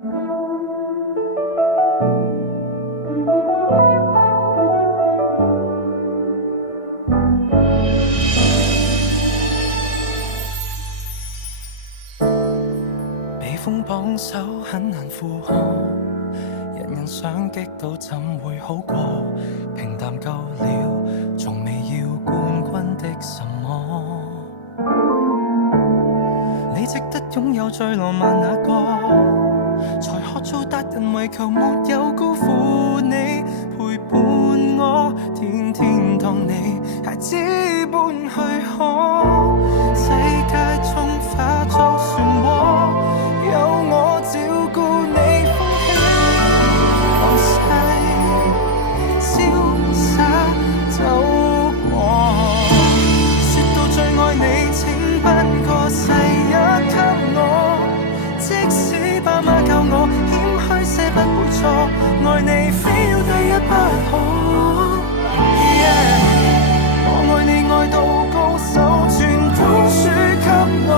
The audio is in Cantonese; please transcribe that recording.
被風綁手很難負荷，人人想擊倒怎會好過？平淡夠了，從未要冠軍的什麼。你值得擁有最浪漫那個，才學做達人，為求沒有辜負你，陪伴我，天天當你孩子般去可。世界中化作漩渦，有我照顧你，風起浪逝，瀟灑走過。說到最愛你，請頒個世一給我，即使爸媽教我謙虛些不會錯，愛你非要對一不可。我愛你愛到高手，全都輸給我。